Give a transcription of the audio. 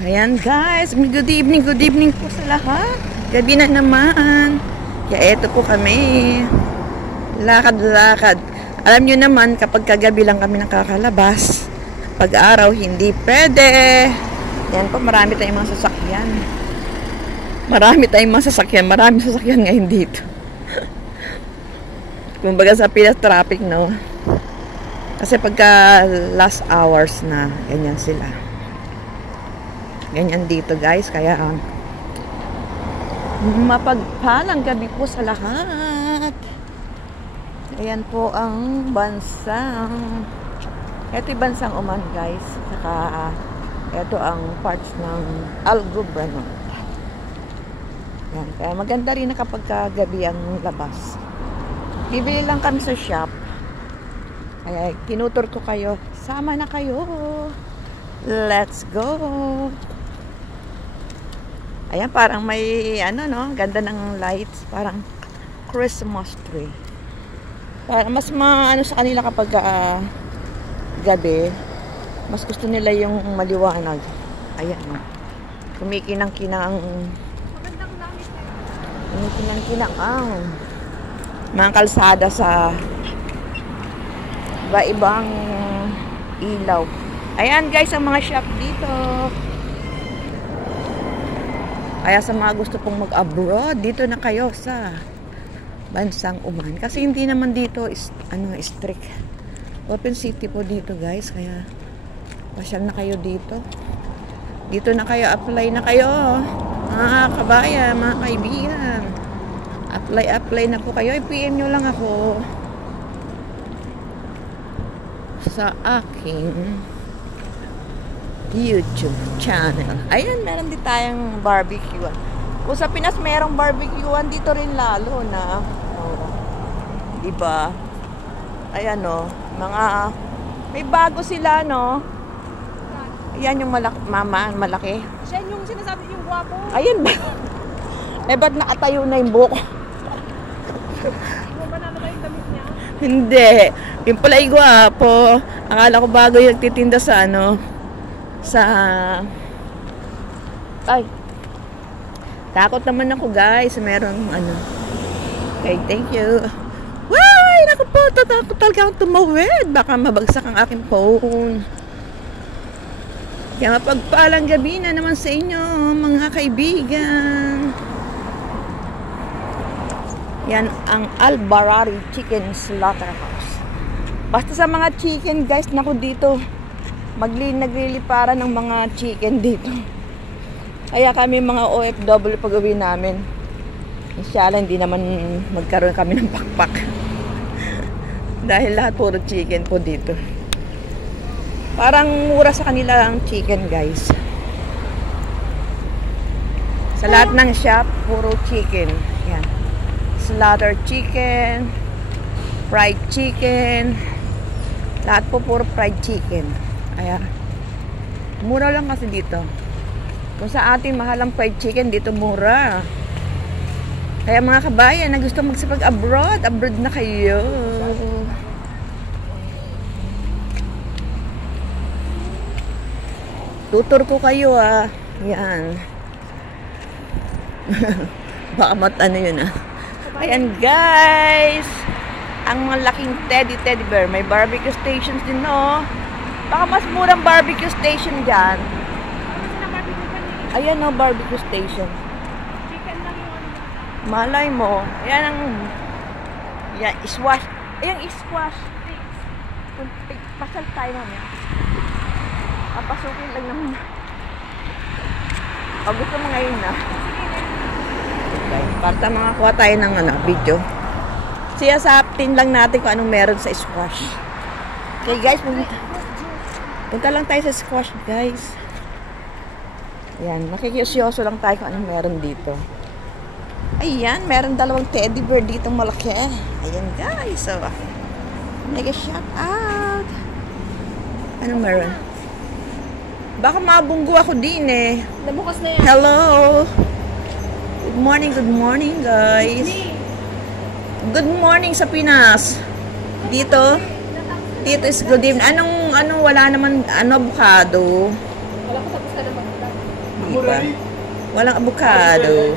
Ayan guys, good evening po sa lahat. Gabi na naman. Kaya eto po kami. Lakad-lakad. Alam nyo naman, kapag kagabi lang kami nakakalabas, pag araw hindi pwede. Yan po, marami tayong mga sasakyan. Maraming sasakyan ngayon dito. Kumbaga sa Pinas traffic, no? Kasi pagka last hours na, ganyan sila. Ganyan dito guys, kaya mapagpalang gabi po sa lahat. Ayan po ang bansang, ito yung bansang Oman guys, saka ito ang parts ng Al Gubernur. Yan, kaya maganda rin na kapag gabi ang labas. Bibili lang kami sa shop, kaya tinutur ko kayo, sama na kayo, let's go. Ayan, parang may ano, no, ganda ng lights, parang Christmas tree. Parang mas maano sa kanila kapag gabi, mas gusto nila yung maliwanag. Ayan, no. Kumikinang-kinang ang mga kalsada sa iba-ibang ilaw. Ayan guys, ang mga shop dito. Kaya sa mga gusto pong mag-abroad, dito na kayo sa bansang Oman. Kasi hindi naman dito strict. Open city po dito guys. Kaya pasyal na kayo dito. Dito na kayo, apply na kayo. Mga kabayan, mga kaibigan. Apply na po kayo. I-PM nyo lang ako sa aking YouTube channel. Ayan, meron din tayong barbecue. Kung sa Pinas merong barbecuean, dito rin lalo na. Diba? Ayan, no. Mga, may bago sila, no. Ayan yung malaki. Siya yung sinasabi yung guwapo. Ayan ba? Eh, ba't nakatayo na yung buhok? Hindi ba naman yung damit niya? Hindi. Yung pala yung guwapo. Akala ko bago yung nagtitinda sa ay, takot naman ako guys, meron okay, thank you. Why, naku po, tatakot talaga akong tumawid, baka mabagsak ang aking phone. Kaya mapagpalang gabi na naman sa inyo mga kaibigan. Yan ang Al-Barari Chicken Slaughterhouse. Basta sa mga chicken guys, naku dito nagliliparan ng mga chicken dito. Kaya kami mga OFW pag uwi namin, inshallah hindi naman magkaroon kami ng pakpak. Dahil lahat puro chicken po dito. Parang mura sa kanila ang chicken guys. Sa lahat ng shop, puro chicken. Yan. Slaughter chicken, fried chicken, lahat po puro fried chicken. Ayan. Mura lang kasi dito. Kung sa ating mahalang fried chicken, dito mura. Kaya mga kabayan na gusto magsipag-abroad, abroad na kayo. Tutor ko kayo Yan. Baka ano yun Ayan guys. Ang malaking teddy bear. May barbecue stations din, no? Baka mas murang barbecue station dyan. Ayan, no, barbecue station. Chicken lang yung Malay mo. Ayan ang squash. Ayan, squash sticks. Pasal tayo mamaya. Papasukin lang naman. O, gusto mo ngayon na. Okay. Para makakuha tayo ng video. Siyasapin lang natin kung anong meron sa squash. Okay guys, punta lang tayo sa squash guys. Ayan, nakikiusyoso lang tayo kung anong meron dito. Ayan, meron dalawang teddy bear dito malaki. Ayan guys, so mega shout out. Anong meron? Baka mabunggo ako din nabukas na yan. Hello. Good morning guys. Good morning sa Pinas. Dito is good evening. Anong wala naman avocado. Wala ko tapos ka na mag-vlog. iba. Walang avocado.